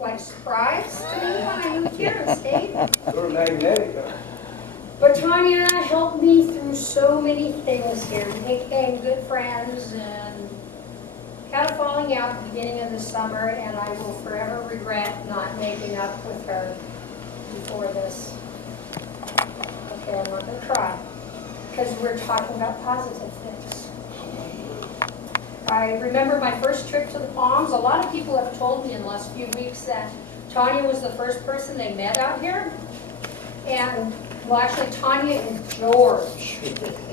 quite a surprise to me when I moved here and stayed. You're magnetic, huh? But Tonya helped me through so many things here. We became good friends and had a falling out at the beginning of the summer, and I will forever regret not making up with her before this. Okay, I'm not going to cry, because we're talking about positive things. I remember my first trip to the Palms. A lot of people have told me in the last few weeks that Tonya was the first person they met out here. And, well, actually, Tonya and George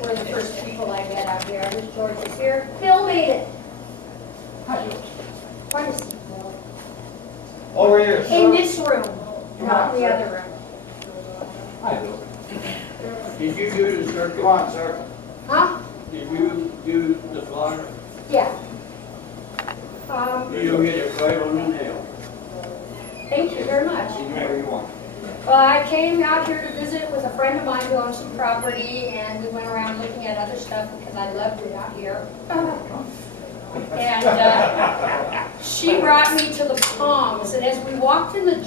were the first people I met out here. I wish George was here. Bill made it. Hi, George. Why is he Bill? Over here, In sir. this room, not in the other room. Hi, Bill. Did you do the circuit? Come on, sir. Huh? Did you do the flyer? Yeah. You'll get it right on the nail. Thank you very much. Whatever you want. Well, I came out here to visit with a friend of mine who owns some property, and we went around looking at other stuff because I loved it out here. And she brought me to the Palms, and as we walked in the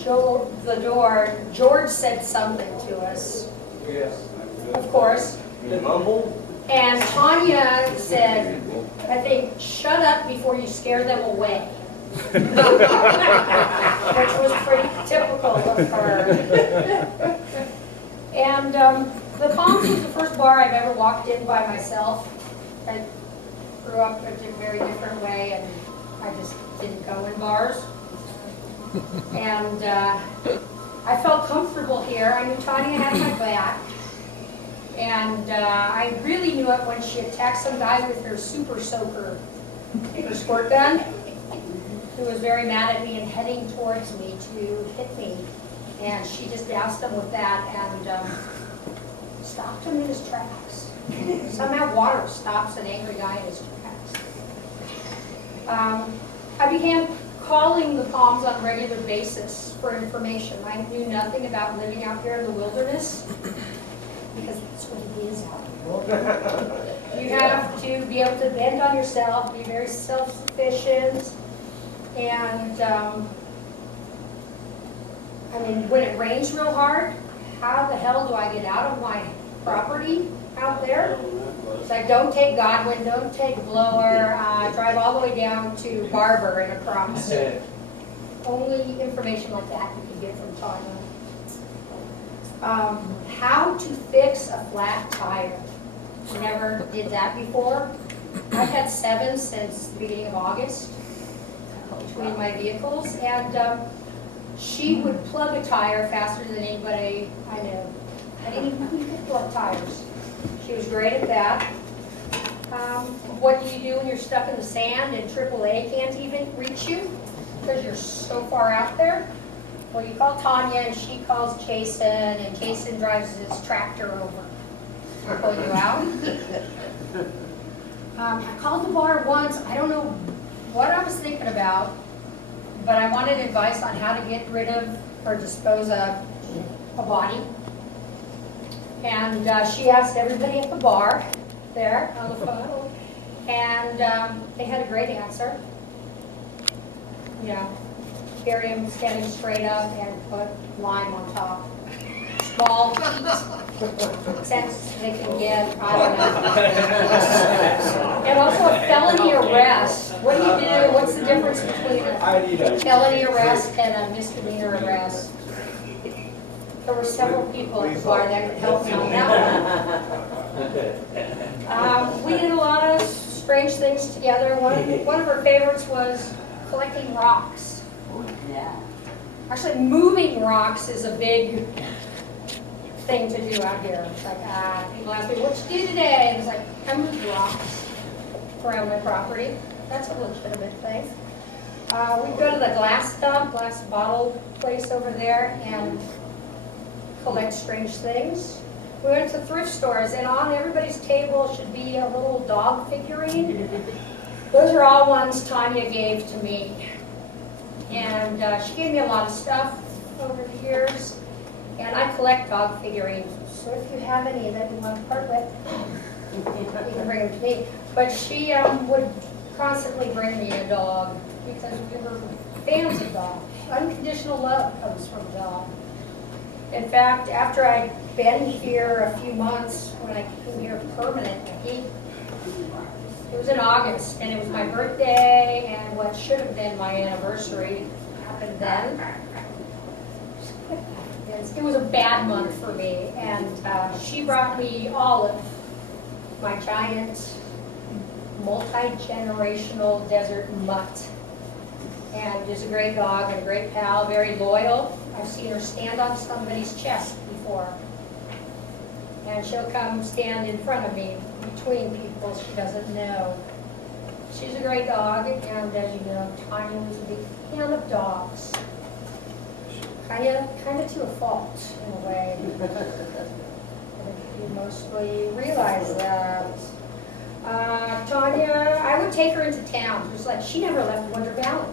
door, George said something to us, Yes. of course. Mumble? And Tonya said, I think, shut up before you scare them away. Which was pretty typical of her. And the Palms was the first bar I've ever walked in by myself. I grew up in a very different way, and I just didn't go in bars. And I felt comfortable here. I knew Tonya had my back. And I really knew it when she attacked some guy with her super soaker, her squirt gun, who was very mad at me and heading towards me to hit me. And she just doused him with that and stopped him in his tracks. Somehow water stops an angry guy in his tracks. I began calling the Palms on a regular basis for information. I knew nothing about living out here in the wilderness, because that's what it is out here. You have to be able to depend on yourself, be very self-sufficient, and I mean, when it rains real hard, how the hell do I get out of my property out there? So I don't take Godwin, don't take Blower, drive all the way down to Barber and across. Only information like that you can get from Tonya. How to fix a flat tire. Never did that before. I've had 7 since the beginning of August between my vehicles, and she would plug a tire faster than anybody I knew. I didn't even know you could plug tires. She was great at that. What do you do when you're stuck in the sand and AAA can't even reach you because you're so far out there? Well, you call Tonya, and she calls Jason, and Jason drives his tractor over to pull you out. I called the bar once. I don't know what I was thinking about, but I wanted advice on how to get rid of or dispose of a body. And she asked everybody at the bar there on the phone, and they had a great answer. You know, bury him standing straight up and put lime on top. Small sense they can get, I don't know. And also a felony arrest. What do you do? What's the difference between a felony arrest and a misdemeanor arrest? There were several people at the bar that could help me on that one. We did a lot of strange things together. One of her favorites was collecting rocks. Yeah. Actually, moving rocks is a big thing to do out here. It's like, people ask me, what you do today? And it's like, I move rocks around my property. That's a legitimate thing. We go to the glass dump, glass bottle place over there, and collect strange things. We went to thrift stores, and on everybody's table should be a little dog figurine. Those are all ones Tonya gave to me. And she gave me a lot of stuff over the years. And I collect dog figurines. So if you have any that you want to part with, you can bring them to me. But she would constantly bring me a dog because we were fans of dogs. unconditional love comes from a dog. In fact, after I'd been here a few months, when I came here permanently, it was in August, and it was my birthday, and what should have been my anniversary happened then. It was a bad month for me, and she brought me Olive, my giant, multi-generational desert mutt. And she's a great dog and a great pal, very loyal. I've seen her stand on somebody's chest before. And she'll come stand in front of me, between people she doesn't know. She's a great dog, and as you know, Tonya was a big fan of dogs. Kind of to a fault, in a way. You mostly realize that. Tonya, I would take her into town. It was like she never left Wonder Valley,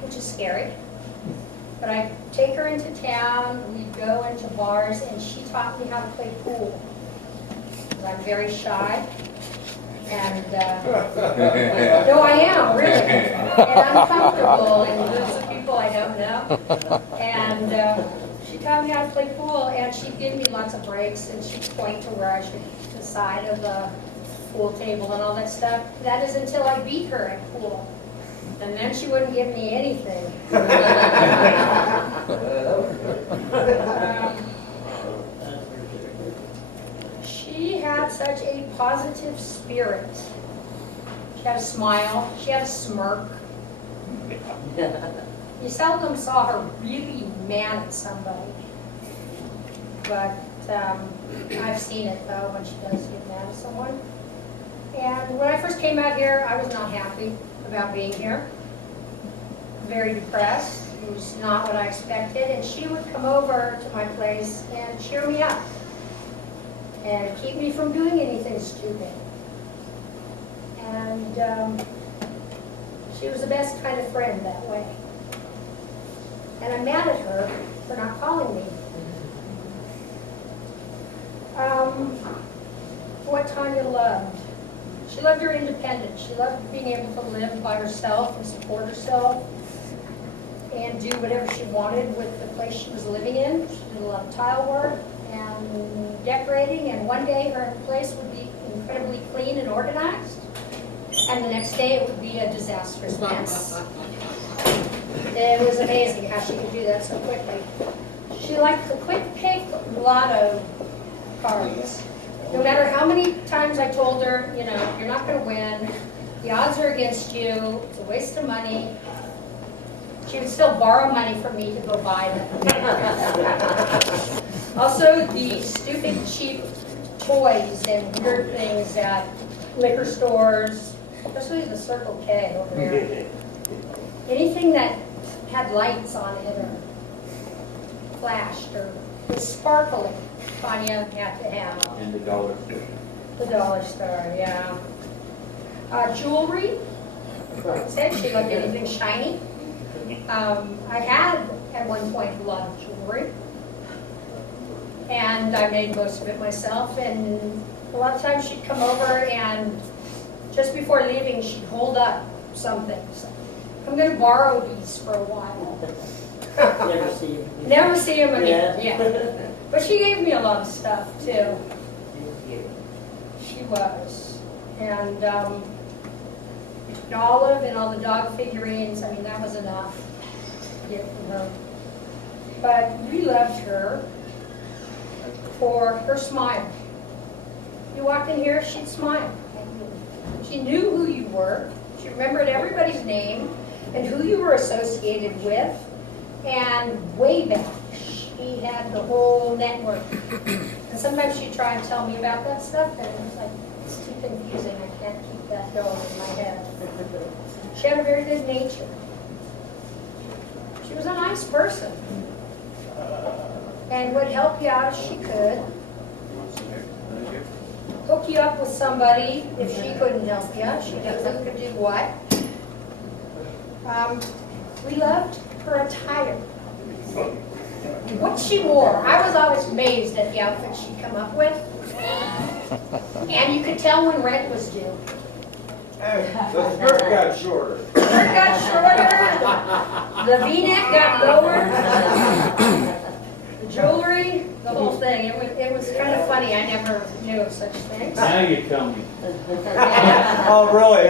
which is scary. But I'd take her into town, we'd go into bars, and she taught me how to play pool. I'm very shy. And, no, I am, really. And I'm comfortable in groups of people I don't know. And she taught me how to play pool, and she'd give me lots of breaks, and she'd point to where I should, the side of the pool table and all that stuff. That is until I beat her at pool. And then she wouldn't give me anything. She had such a positive spirit. She had a smile. She had a smirk. You seldom saw her really mad at somebody. But I've seen it, though, when she does get mad at someone. And when I first came out here, I was not happy about being here. Very depressed. It was not what I expected. And she would come over to my place and cheer me up and keep me from doing anything stupid. And she was the best kind of friend that way. And I'm mad at her for not calling me. What Tonya loved. She loved her independence. She loved being able to live by herself and support herself and do whatever she wanted with the place she was living in. She did a lot of tile work and decorating, and one day her place would be incredibly clean and organized, and the next day it would be a disastrous mess. It was amazing how she could do that so quickly. She liked to quick pick lotto cards. No matter how many times I told her, you know, you're not going to win, the odds are against you, it's a waste of money, she would still borrow money from me to go buy them. Also, the stupid cheap toys and weird things at liquor stores, especially the Circle K over there. Anything that had lights on it or flashed or was sparkling, Tonya had to have. And the dollar store. The dollar store, yeah. Jewelry. Said she loved anything shiny. I had at one point a lot of jewelry, and I made most of it myself. And a lot of times she'd come over, and just before leaving, she'd hold up something. So, I'm going to borrow these for a while. Never see him. Never see him again. Yeah. But she gave me a lot of stuff too. She was. And Olive and all the dog figurines, I mean, that was enough to get from her. But we loved her for her smile. You walked in here, she'd smile at you. She knew who you were. She remembered everybody's name and who you were associated with. And way back, she had the whole network. And sometimes she'd try and tell me about that stuff, and it was like, it's too confusing. I can't keep that going in my head. She had a very good nature. She was a nice person. And would help you out if she could. Hook you up with somebody if she couldn't help you. She knew who could do what. We loved her attire. What she wore, I was always amazed at the outfit she'd come up with. And you could tell when rent was due. The skirt got shorter. It got shorter, the V-neck got lower, the jewelry, the whole thing. It was kind of funny. I never knew of such things. Now you tell me. Yeah. Oh, really?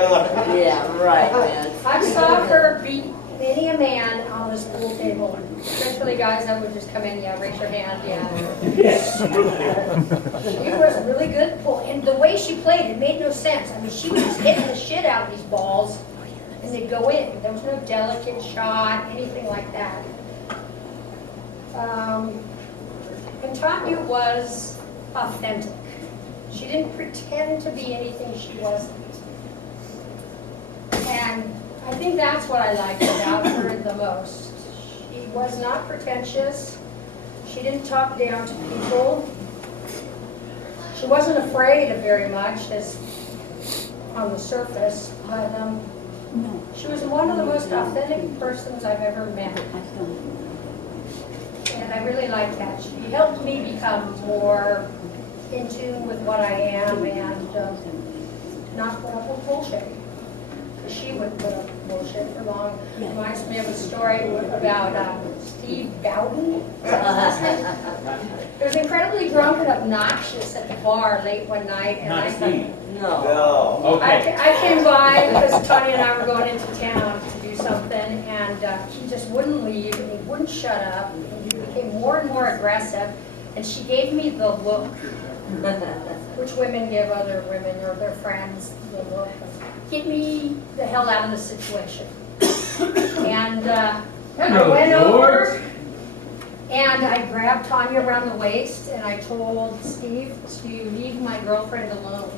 Yeah, right, man. I saw her beat many a man on this pool table, especially guys that would just come in, yeah, raise your hand, yeah. Yes. She was really good at pool, and the way she played, it made no sense. I mean, she was just hitting the shit out of these balls, and they'd go in. There was no delicate shot, anything like that. And Tonya was authentic. She didn't pretend to be anything she wasn't. And I think that's what I liked about her the most. She was not pretentious. She didn't talk down to people. She wasn't afraid of very much, as on the surface, but she was one of the most authentic persons I've ever met. And I really liked that. She helped me become more in tune with what I am and not put up with bullshit. She would put up with bullshit for long. Reminds me of a story about Steve Bowden. He was incredibly drunk and obnoxious at the bar late one night. And Not Steve. No. No. Okay. I came by because Tonya and I were going into town to do something, and he just wouldn't leave, and he wouldn't shut up, and he became more and more aggressive, and she gave me the look, which women give other women or their friends, the look of, get me the hell out of the situation. And I Hello, went over, George. and I grabbed Tonya around the waist, and I told Steve to leave my girlfriend alone.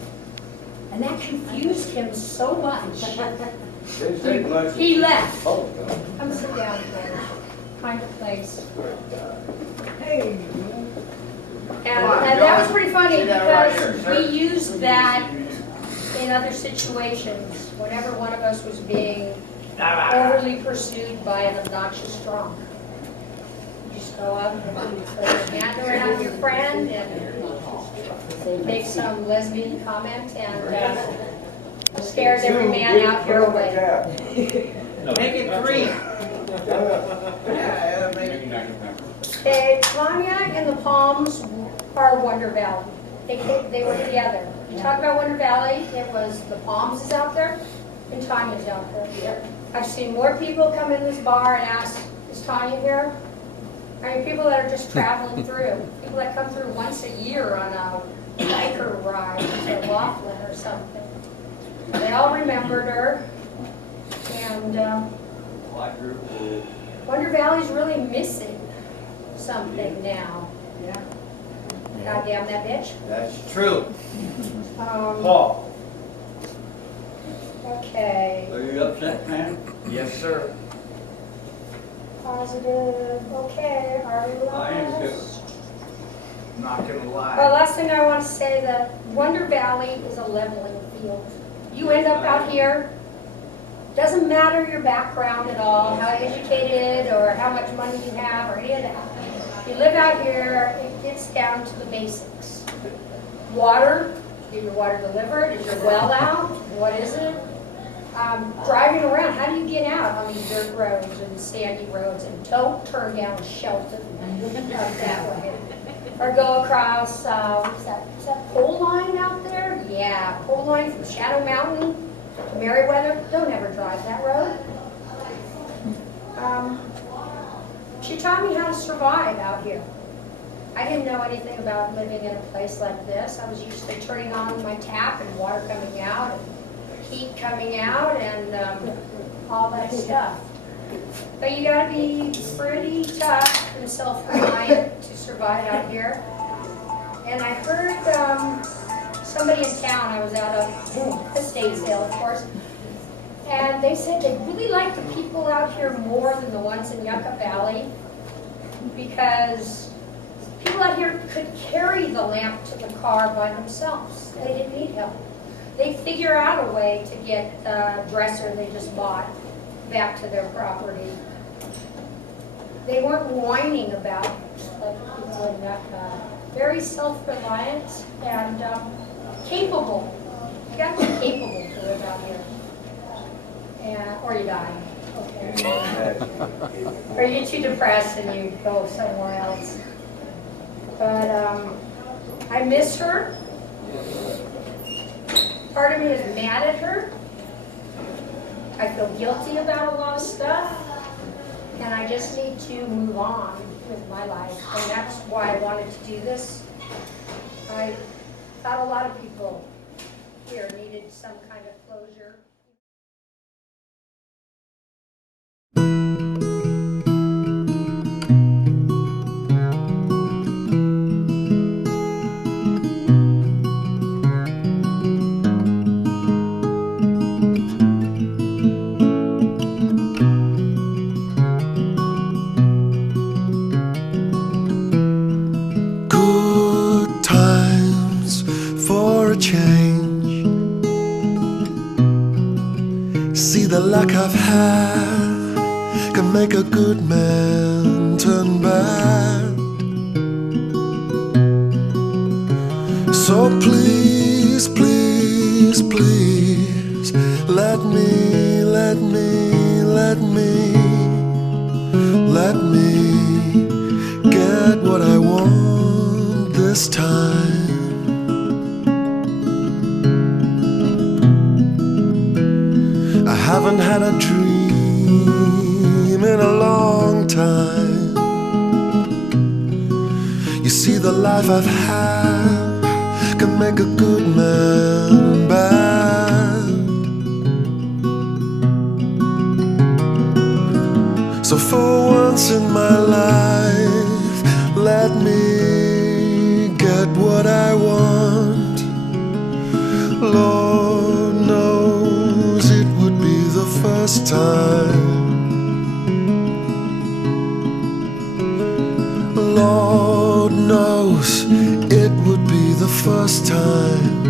And that confused him so much. Didn't take much. He left. Oh, God. Come sit down, George. Find a place. Hey. And that was pretty funny Sit down right here, because sir. we used that in other situations. Whenever one of us was being overly pursued by an obnoxious drunk. You just go up and put your hand around your friend and make some lesbian comment and scares every man out your way. No. Make it 3. Okay, Tonya and the Palms are Wonder Valley. They were together. You talk about Wonder Valley, it was the Palms is out there and Tonya's out there. I've seen more people come in this bar and ask, is Tonya here? I mean, people that are just traveling through. People that come through once a year on a biker ride to Laughlin or something. They all remembered her. And Wonder Valley's really missing something now. Yeah. Goddamn that bitch. That's true. Um, okay. Are you upset, man? Yes, sir. Positive. Okay. Are we I am too. last? Not gonna lie. Well, last thing I want to say that Wonder Valley is a leveling field. You end up out here, doesn't matter your background at all, how educated or how much money you have or any of that. You live out here, it gets down to the basics. Water, get your water delivered, is your well out, what is it? Driving around, how do you get out on these dirt roads and sandy roads? And don't turn down Shelton that way. Or go across, is that pole line out there? Yeah, pole line from Shadow Mountain to Meriwether. Don't ever drive that road. She taught me how to survive out here. I didn't know anything about living in a place like this. I was used to turning on my tap and water coming out and heat coming out and all that stuff. But you gotta be pretty tough and self-reliant to survive out here. And I heard somebody in town, I was out of estate sale, of course, and they said they really like the people out here more than the ones in Yucca Valley because people out here could carry the lamp to the car by themselves. They didn't need help. They figure out a way to get the dresser they just bought back to their property. They weren't whining about it like people in Yucca. Very self-reliant and capable. You got to be capable for live out here. And, or you die, okay? Or you get too depressed and you go somewhere else. But I miss her. Part of me is mad at her. I feel guilty about a lot of stuff. And I just need to move on with my life. And that's why I wanted to do this. I thought a lot of people here needed some kind of closure. Good times for a change. See, the luck I've had can make a good man turn bad. So please, please, please, let me, let me, let me, let me get what I want this time. I haven't had a dream in a long time. You see, the life I've had can make a good man bad. So for once in my life, let me get what I want. Lord knows it would be the first time. Lord knows it would be the first time.